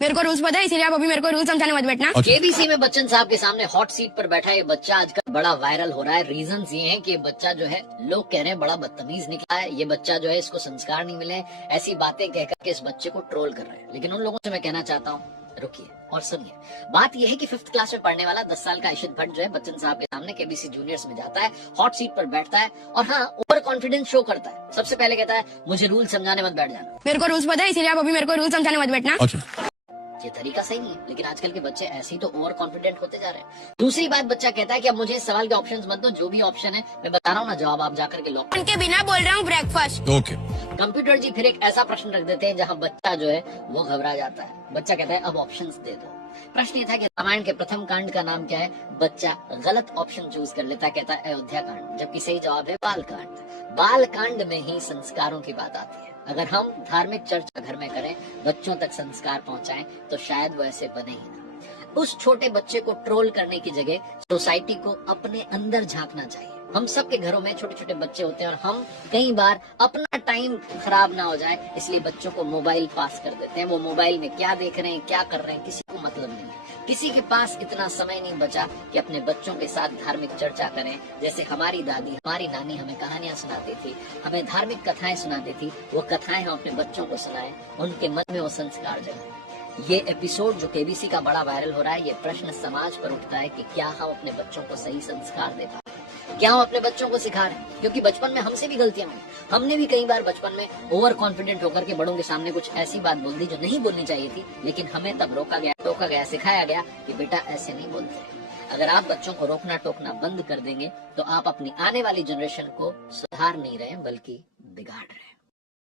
मेरे को रूल्स पता है, इसीलिए आप अभी मेरे को रूल समझाने मत बैठना। केबीसी में बच्चन साहब के सामने हॉट सीट पर बैठा ये बच्चा आजकल बड़ा वायरल हो रहा है। रीजंस ये हैं कि ये बच्चा जो है, लोग कह रहे हैं बड़ा बदतमीज निकला है। ये बच्चा जो है, इसको संस्कार नहीं मिले, ऐसी बातें कहकर के इस बच्चे को ट्रोल कर रहे हैं। लेकिन उन लोगों से मैं कहना चाहता हूँ, रुकिए और सुनिए। बात यह है कि 5th क्लास में पढ़ने वाला 10 साल का इशित भट्ट जो है, बच्चन साहब के सामने केबीसी जूनियर्स में जाता है, हॉट सीट पर बैठता है और हाँ, ओवर कॉन्फिडेंस शो करता है। सबसे पहले कहता है, मुझे रूल समझाने मत बैठ जाना। मेरे को रूल्स पता है, इसीलिए आप अभी मेरे को रूल समझाने मत बैठना। ये तरीका सही नहीं है, लेकिन आजकल के बच्चे ऐसे ही तो ओवर कॉन्फिडेंट होते जा रहे हैं। दूसरी बात, बच्चा कहता है कि अब मुझे इस सवाल के ऑप्शंस मत दो, जो भी ऑप्शन है मैं बता रहा हूँ ना, जवाब आप जाकर के लॉक उनके बिना बोल रहा हूँ ब्रेकफास्ट। ओके। कंप्यूटर जी फिर एक ऐसा प्रश्न रख देते हैं जहाँ बच्चा जो है वो घबरा जाता है। बच्चा कहता है, अब ऑप्शंस दे दो। प्रश्न ये था कि रामायण के प्रथम कांड का नाम क्या है। बच्चा गलत ऑप्शन चूज कर लेता है, कहता है अयोध्या कांड, जबकि सही जवाब है बाल कांड। बाल कांड में ही संस्कारों की बात आती है। अगर हम धार्मिक चर्चा घर में करें, बच्चों तक संस्कार पहुंचाएं, तो शायद वो ऐसे बने ही ना। उस छोटे बच्चे को ट्रोल करने की जगह सोसाइटी को अपने अंदर झांकना चाहिए। हम सबके घरों में छोटे छोटे बच्चे होते हैं और हम कई बार अपना टाइम खराब ना हो जाए इसलिए बच्चों को मोबाइल पास कर देते हैं। वो मोबाइल में क्या देख रहे हैं, क्या कर रहे हैं, किसी को मतलब नहीं है। किसी के पास इतना समय नहीं बचा कि अपने बच्चों के साथ धार्मिक चर्चा करें। जैसे हमारी दादी, हमारी नानी हमें कहानियां सुनाती थी, हमें धार्मिक कथाएं सुनाती थी। वो कथाएं हम अपने बच्चों को सुनाएं, उनके मन में वो संस्कार जगाएं। ये एपिसोड जो केबीसी का बड़ा वायरल हो रहा है, ये प्रश्न समाज पर उठता है कि क्या हम अपने बच्चों को सही संस्कार दे पा रहे हैं, क्या हम अपने बच्चों को सिखा रहे हैं। क्योंकि बचपन में हमसे भी गलतियां हुई। हमने भी कई बार बचपन में ओवर कॉन्फिडेंट होकर के बड़ों के सामने कुछ ऐसी बात बोल दी जो नहीं बोलनी चाहिए थी, लेकिन हमें तब रोका गया, टोका गया, सिखाया गया कि बेटा ऐसे नहीं बोलते। अगर आप बच्चों को रोकना टोकना बंद कर देंगे तो आप अपनी आने वाली जनरेशन को सुधार नहीं रहे बल्कि बिगाड़ रहे हैं।